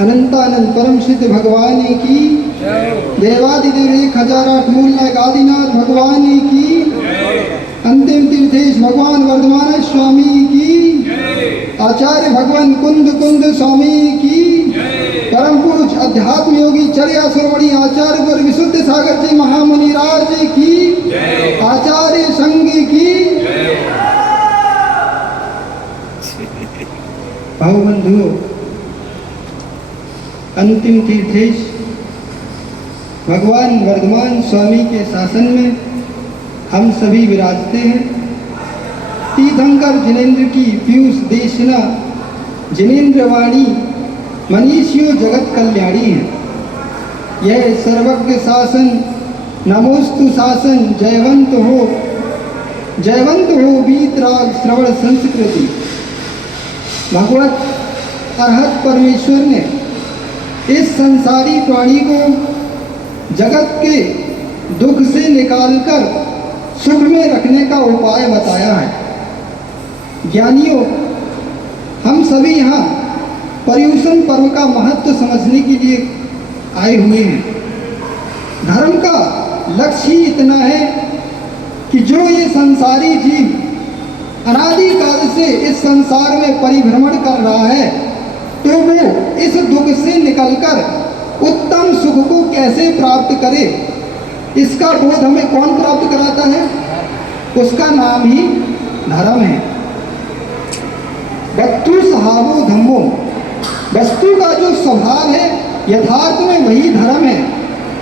अनंतानंद परम सिद्ध भगवान की, देवादिदेव 1008 मूल नायक आदिनाथ भगवान की, अंतिम तीर्थेश भगवान वर्धमान स्वामी की, आचार्य भगवान कुंद कुंद स्वामी की, परम पूज्य अध्यात्म योगी चर्या सुरवणी आचार्य पर विशुद्ध सागर जी महामुनि राज की, आचार्य संघ की। भाव बंधुओं, अंतिम तीर्थेश भगवान वर्धमान स्वामी के शासन में हम सभी विराजते हैं। तीर्थंकर जिनेन्द्र की पीयूष देशना जिनेन्द्र वाणी मनीषियों जगत कल्याणी है। यह सर्वज्ञ शासन नमोस्तु शासन जयवंत हो वीतराग श्रवण संस्कृति। भगवत अरहत परमेश्वर ने इस संसारी प्राणी को जगत के दुख से निकालकर सुख में रखने का उपाय बताया है। ज्ञानियों, हम सभी यहाँ पर्युषण पर्व का महत्व समझने के लिए आए हुए हैं। धर्म का लक्ष्य ही इतना है कि जो ये संसारी जीव अनादिकाल से इस संसार में परिभ्रमण कर रहा है, तो वो इस दुख से निकलकर उत्तम सुख को कैसे प्राप्त करे, इसका बोध हमें कौन प्राप्त कराता है? उसका नाम ही धर्म है। वस्तु स्वभावो धम्मो, वस्तु का जो स्वभाव है यथार्थ में वही धर्म है,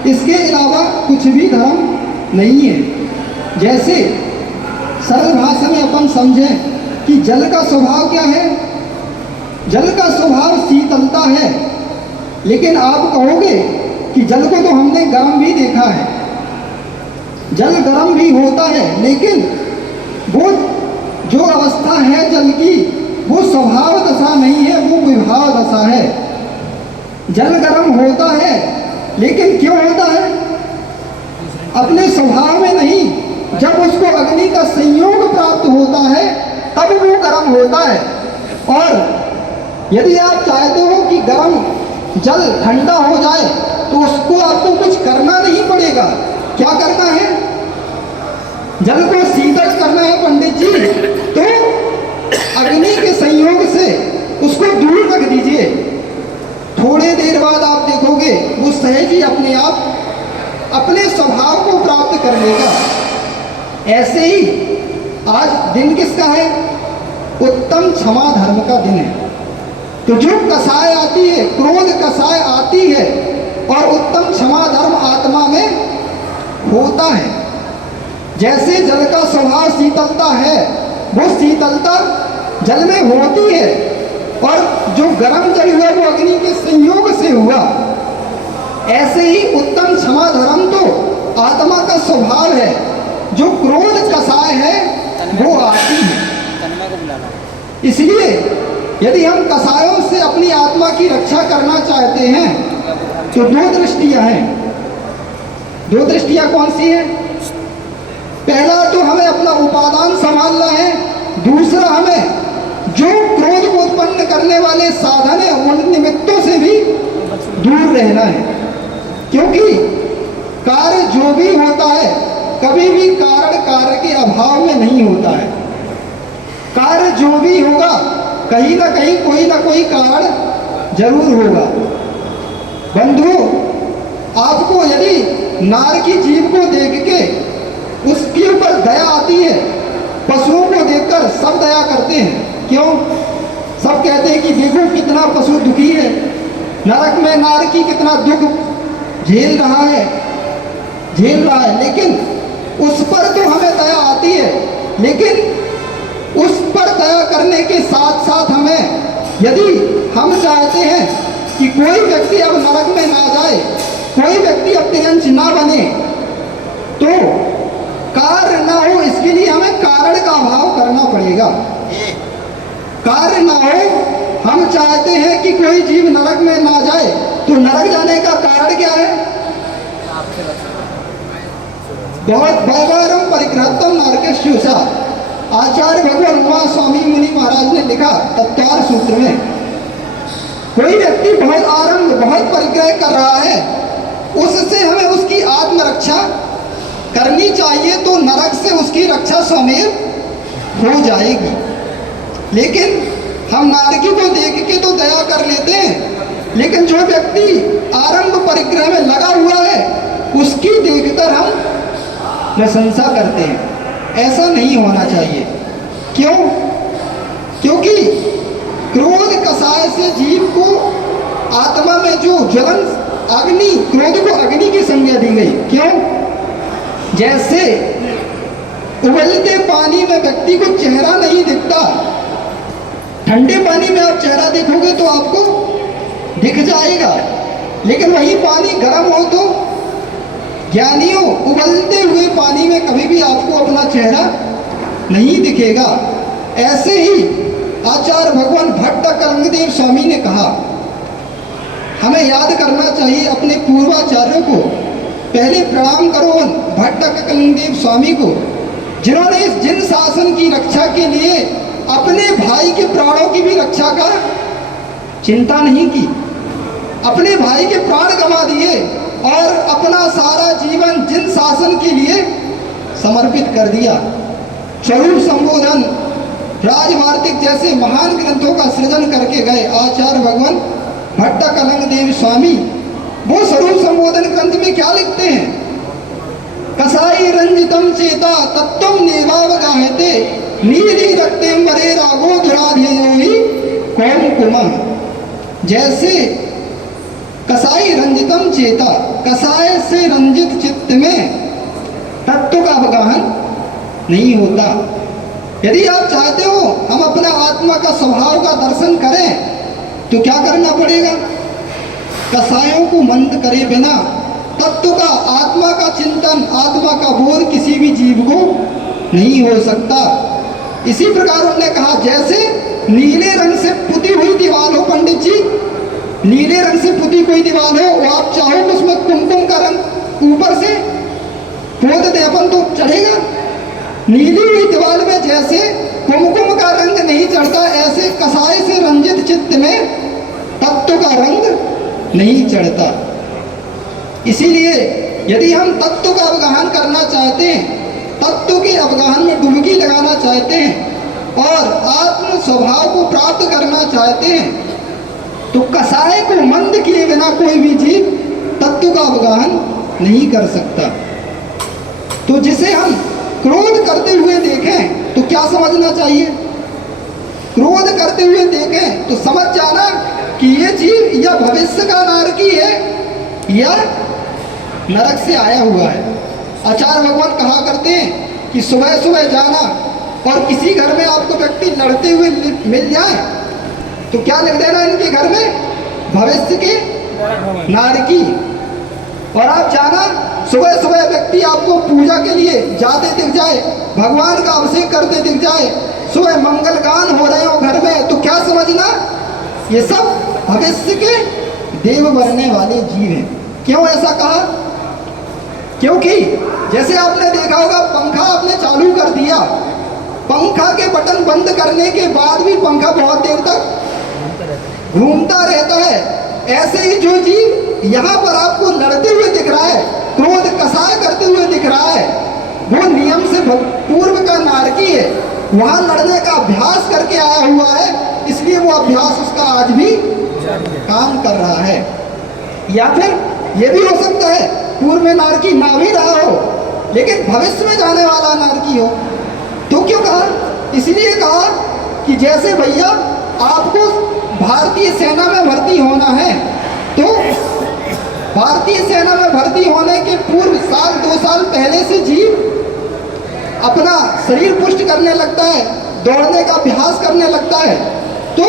इसके अलावा कुछ भी धर्म नहीं है। जैसे सरल भाषा में अपन समझें कि जल का स्वभाव क्या है? जल का स्वभाव शीतलता है, लेकिन आप कहोगे कि जल को तो हमने गर्म भी देखा है। जल गर्म भी होता है, लेकिन वो जो अवस्था है जल की, वो स्वभाव दशा नहीं है, वो विभाव दशा है। जल गर्म होता है, लेकिन क्यों होता है? अपने स्वभाव में नहीं, जब उसको अग्नि का संयोग प्राप्त होता है तब वो गर्म होता है। और यदि आप चाहते हो कि गर्म जल ठंडा हो जाए, तो उसको आपको कुछ करना नहीं पड़ेगा। क्या करना है? जल को शीतल करना है पंडित जी, तो अग्नि के संयोग से उसको दूर रख दीजिए। थोड़े देर बाद आप देखोगे वो सहज ही अपने आप अपने स्वभाव को प्राप्त कर लेगा। ऐसे ही आज दिन किसका है? उत्तम क्षमा धर्म का दिन है। तो जो कसाय आती है, क्रोध कसाय आती है, और उत्तम क्षमा धर्म आत्मा में होता है। जैसे जल का स्वभाव शीतलता है, वो शीतलता जल में होती है, और जो गर्म जल हुआ वो अग्नि के संयोग से हुआ। ऐसे ही उत्तम क्षमा धर्म तो आत्मा का स्वभाव है। जो क्रोध कसाय है वो आती है। इसलिए यदि हम कसायों से अपनी आत्मा की रक्षा करना चाहते हैं तो दो दृष्टियां हैं। दो दृष्टियां कौन सी हैं? पहला तो हमें अपना उपादान संभालना है, दूसरा हमें जो क्रोध को उत्पन्न करने वाले साधन है उन निमित्तों से भी दूर रहना है। क्योंकि कार्य जो भी होता है कभी भी कारण कार्य के अभाव में नहीं होता है। कार्य जो भी होगा कहीं ना कहीं कोई ना कोई कारण जरूर होगा। बंधु, आपको यदि नार की जीव को देख के उसके ऊपर दया आती है, पशुओं को देखकर सब दया करते हैं। क्यों? सब कहते हैं कि देखो कितना पशु दुखी है, नरक में नार की कितना दुख झेल रहा है, लेकिन उस पर तो हमें दया आती है। लेकिन उस पर दया करने के साथ साथ हमें, यदि हम चाहते हैं कि कोई व्यक्ति अब नरक में ना जाए, कोई व्यक्ति अपने अंश ना बने, तो कार्य ना हो इसके लिए हमें कारण का अभाव करना पड़ेगा। कार्य ना हो, हम चाहते हैं कि कोई जीव नरक में ना जाए, तो नरक जाने का कारण क्या है? बहुत वैवारम परिग्रहतम नरकेश्युषा, आचार्य भगवान उमा स्वामी मुनि महाराज ने लिखा तत्वार सूत्र में। कोई व्यक्ति बहुत आरंभ बहुत परिग्रह कर रहा है, उससे हमें उसकी आत्मरक्षा करनी चाहिए, तो नरक से उसकी रक्षा स्वयं हो जाएगी। लेकिन हम नारकी को देख के तो दया कर लेते हैं, लेकिन जो व्यक्ति आरंभ परिग्रह में लगा हुआ है उसकी देखकर हम प्रशंसा करते हैं। ऐसा नहीं होना चाहिए। क्यों? क्योंकि क्रोध कसाय से जीव को आत्मा में जो ज्वलन अग्नि, क्रोध को अग्नि की संज्ञा दी गई। क्यों? जैसे उबलते पानी में व्यक्ति को चेहरा नहीं दिखता, ठंडे पानी में आप चेहरा देखोगे तो आपको दिख जाएगा, लेकिन वही पानी गर्म हो तो ज्ञानियों, उबलते हुए पानी में कभी भी आपको अपना चेहरा नहीं दिखेगा। ऐसे ही आचार्य भगवान भट्ट कलंगदेव स्वामी ने कहा, हमें याद करना चाहिए अपने पूर्वाचार्यों को। पहले प्रणाम करो भट्ट कलंगदेव स्वामी को, जिन्होंने इस जिन शासन की रक्षा के लिए अपने भाई के प्राणों की भी रक्षा का चिंता नहीं की, अपने भाई के प्राण गंवा दिए और अपना सारा जीवन जिन शासन के लिए समर्पित कर दिया। स्वरूप संबोधन, राजवार्तिक जैसे महान ग्रंथों का सृजन करके गए आचार्य भगवान भट्ट कलंगदेव स्वामी। वो स्वरूप संबोधन ग्रंथ में क्या लिखते हैं? कसाई रंजितम चेता तत्वम नेवावगाहते नीली रक्तेम्बरे रागो दुराधेयोहि कौम कुमः। जैसे कसाई रंजितम चेता, कसाय से रंजित चित्त में तत्व का अवगाहन नहीं होता। यदि आप चाहते हो हम अपना आत्मा का स्वभाव का दर्शन करें तो क्या करना पड़ेगा? कसायों को मंद करे बिना तत्व का, आत्मा का चिंतन, आत्मा का बोध किसी भी जीव को नहीं हो सकता। इसी प्रकार उन्होंने कहा, जैसे नीले रंग से पुती हुई दीवार हो, पंडित जी, नीले रंग से पुती कोई दीवार हो, वो आप चाहो तो उसमें कुमकुम का रंग ऊपर से पोत दे अपन तो चढ़ेगा। नीली हुई दीवार में जैसे कुमकुम का रंग नहीं चढ़ता, ऐसे कसाय से रंजित चित्त में तत्व का रंग नहीं चढ़ता। इसीलिए यदि हम तत्व का अवगाहन करना चाहते हैं, तत्व के अवगाहन में डुबकी लगाना चाहते हैं और आत्म स्वभाव को प्राप्त करना चाहते हैं, तो कसाय को मंद किए बिना कोई भी जीव तत्व का अवगाहन नहीं कर सकता। तो जिसे हम क्रोध करते हुए देखें तो क्या समझना चाहिए? क्रोध करते हुए देखें तो समझ जाना कि ये जीव या भविष्य का नारकी है या नरक से आया हुआ है। आचार्य भगवान कहा करते हैं कि सुबह सुबह जाना और किसी घर में आपको व्यक्ति लड़ते हुए मिल जाए तो क्या लिख देना इनके घर में? भविष्य के नारकी। और आप जाना सुबह सुबह व्यक्ति आपको पूजा के लिए जाते दिख जाए, भगवान का अभिषेक करते दिख जाए, सुबह मंगल गान हो रहे हो घर में, तो क्या समझना, ये सब भविष्य के देव बनने वाले जीव हैं। क्यों ऐसा कहा? क्योंकि जैसे आपने देखा होगा, पंखा आपने चालू कर दिया, पंखा के बटन बंद करने के बाद भी पंखा बहुत देर तक घूमता रहता है। ऐसे ही जो जीव यहाँ पर आपको लड़ते हुए दिख रहा है, क्रोध कसाय करते हुए दिख रहा है, वो नियम से पूर्व का नारकी है, वहाँ लड़ने का अभ्यास करके आया हुआ है, इसलिए वो अभ्यास उसका आज भी काम कर रहा है। या फिर ये भी हो सकता है पूर्व में नारकी ना भी रहा हो, लेकिन भविष्य में जाने वाला नारकी हो। तो क्यों कहा? इसलिए कहा कि जैसे भैया आपको भारतीय सेना में भर्ती होना है, तो भारतीय सेना में भर्ती होने के पूर्व साल 2 साल पहले से जीव अपना शरीर पुष्ट करने लगता है, दौड़ने का अभ्यास करने लगता है। तो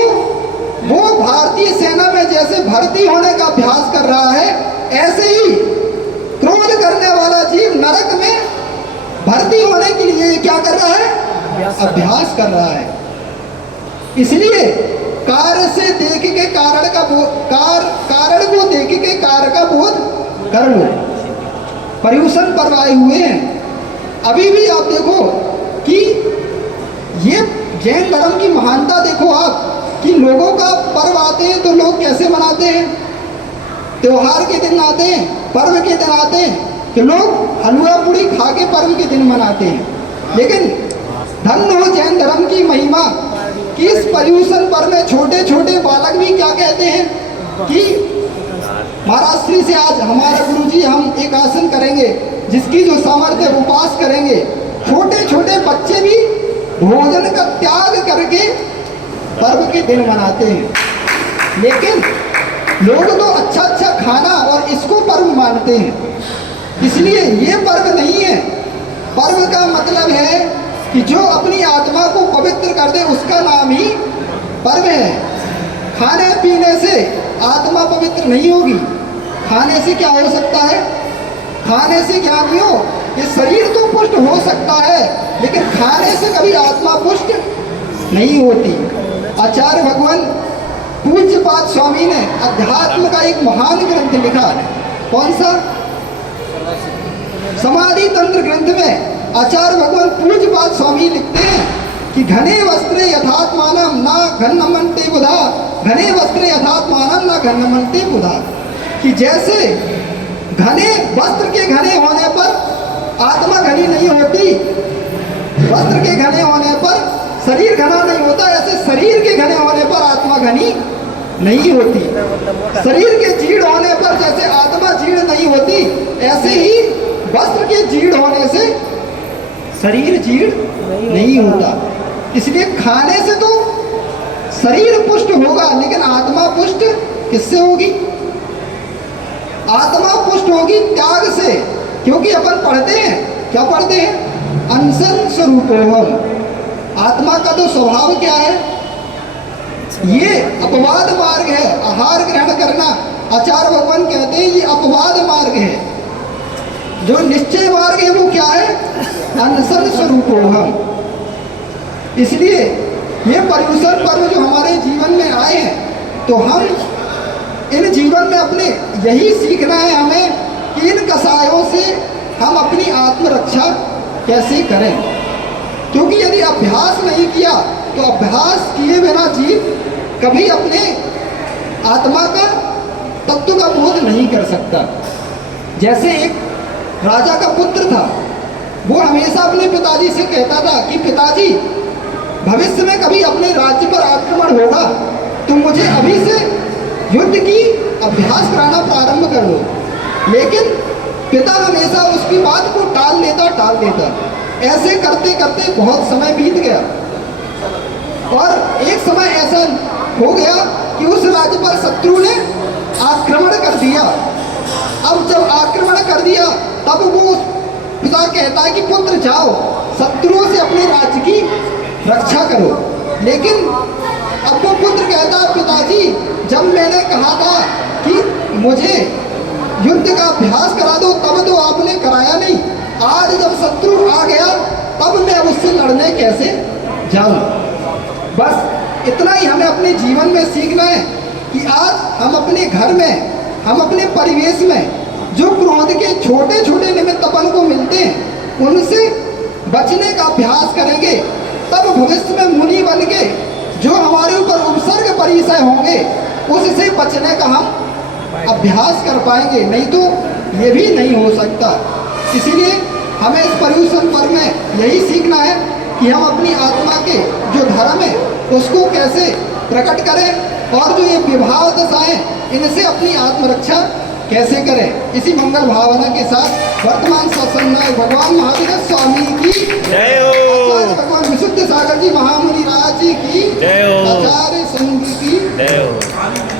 वो भारतीय सेना में जैसे भर्ती होने का अभ्यास कर रहा है, ऐसे ही क्रोध करने वाला जीव नरक में भर्ती होने के लिए क्या कर रहा है? अभ्यास कर रहा है। इसलिए कार्य से देख के कारण का कारण को देख के कार्य का बोध कर लो। पर्यूषण पर्व आए हुए हैं, अभी भी आप देखो कि ये जैन धर्म की महानता देखो आप, कि लोगों का पर्व आते हैं तो लोग कैसे मनाते हैं, त्योहार के दिन आते हैं, पर्व के दिन आते हैं तो लोग हलवा पूड़ी खा के पर्व के दिन मनाते हैं। लेकिन धन्य हो जैन धर्म की महिमा कि इस पर्यूषण पर्व में छोटे छोटे बालक भी क्या कहते हैं कि महाराज श्री से आज हमारे गुरुजी हम एक आसन करेंगे जिसकी जो सामर्थ्य उपास करेंगे। छोटे छोटे बच्चे भी भोजन का त्याग करके पर्व के दिन मनाते हैं। लेकिन लोग तो अच्छा अच्छा खाना और इसको पर्व मानते हैं, इसलिए ये पर्व नहीं है। पर्व का मतलब है कि जो अपनी आत्मा को पवित्र कर दे उसका नाम ही पर्व है। खाने पीने से आत्मा पवित्र नहीं होगी। खाने से क्या हो सकता है? खाने से क्या नहीं हो, ये शरीर तो पुष्ट हो सकता है, लेकिन खाने से कभी आत्मा पुष्ट नहीं होती। आचार्य भगवान पूज्यपाद स्वामी ने अध्यात्म का एक महान ग्रंथ लिखा है। कौन सा? समाधि तंत्र ग्रंथ में आचार्य भगवान पूज्यपाद स्वामी लिखते हैं कि घने वस्त्रे यथात्मानम ना घन्नमन्ते बुधा, घने वस्त्रे यथात्मानम ना घन्नमन्ते बुधा, कि जैसे घने वस्त्र के घने होने पर आत्मा घनी नहीं होती, वस्त्र के घने होने पर शरीर घना नहीं होता, ऐसे शरीर के घने होने पर आत्मा घनी नहीं होती। शरीर के जीर्ण होने पर जैसे आत्मा जीर्ण नहीं होती, ऐसे ही वस्त्र के जीर्ण होने से शरीर जीर्ण नहीं होता। इसलिए खाने से तो शरीर पुष्ट होगा, लेकिन आत्मा पुष्ट किससे होगी? आत्मा पुष्ट होगी त्याग से। क्योंकि अपन पढ़ते हैं, क्या पढ़ते हैं? अंसन स्वरूपोहम। आत्मा का तो स्वभाव क्या है? ये अपवाद मार्ग है, आहार ग्रहण करना। आचार्य भगवान कहते हैं ये अपवाद मार्ग है। जो निश्चय मार्ग है वो क्या है? अनशन स्वरूपोहम। इसलिए ये पर्यूषण पर्व जो हमारे जीवन में आए हैं, तो हम इन जीवन में अपने यही सीखना है हमें कि इन कसायों से हम अपनी आत्मरक्षा कैसे करें। क्योंकि यदि अभ्यास नहीं किया तो अभ्यास किए बिना जीव कभी अपने आत्मा का तत्व का बोध नहीं कर सकता। जैसे एक राजा का पुत्र था, वो हमेशा अपने पिताजी से कहता था कि पिताजी भविष्य में कभी अपने राज्य पर आक्रमण होगा तो मुझे अभी से युद्ध की अभ्यास कराना प्रारंभ कर दो। लेकिन पिता हमेशा उसकी बात को टाल देता। ऐसे करते करते बहुत समय बीत गया और एक समय ऐसा हो गया कि उस राज्य पर शत्रु ने आक्रमण कर दिया। अब जब आक्रमण कर दिया तब वो पिता कहता है कि पुत्र जाओ शत्रुओं से अपने राज्य की रक्षा करो। लेकिन अब वो पुत्र कहता है पिताजी जब मैंने कहा था कि मुझे युद्ध का अभ्यास करा दो तब तो आपने कराया नहीं। आज जब शत्रु आ गया तब मैं उससे लड़ने कैसे जाऊं। बस इतना ही हमें अपने जीवन में सीखना है कि आज हम अपने घर में, हम अपने परिवेश में जो क्रोध के छोटे छोटे निमित्त अपन को मिलते हैं उनसे बचने का अभ्यास करेंगे, तब भविष्य में मुनि बन के जो हमारे ऊपर उपसर्ग परिचय होंगे उससे बचने का हम अभ्यास कर पाएंगे, नहीं तो ये भी नहीं हो सकता। इसीलिए हमें इस पर्यूषण पर्व में यही सीखना है कि हम अपनी आत्मा के जो धर्म है उसको कैसे प्रकट करें और जो ये विभाव दशाएं इनसे अपनी आत्मरक्षा कैसे करें। इसी मंगल भावना के साथ वर्तमान सत्संग में भगवान महावीर स्वामी की जय हो, आचार्य भगवान विशुद्ध सागर जी महामुनि राज जी की, जय हो, आचार्य संघ की जय हो।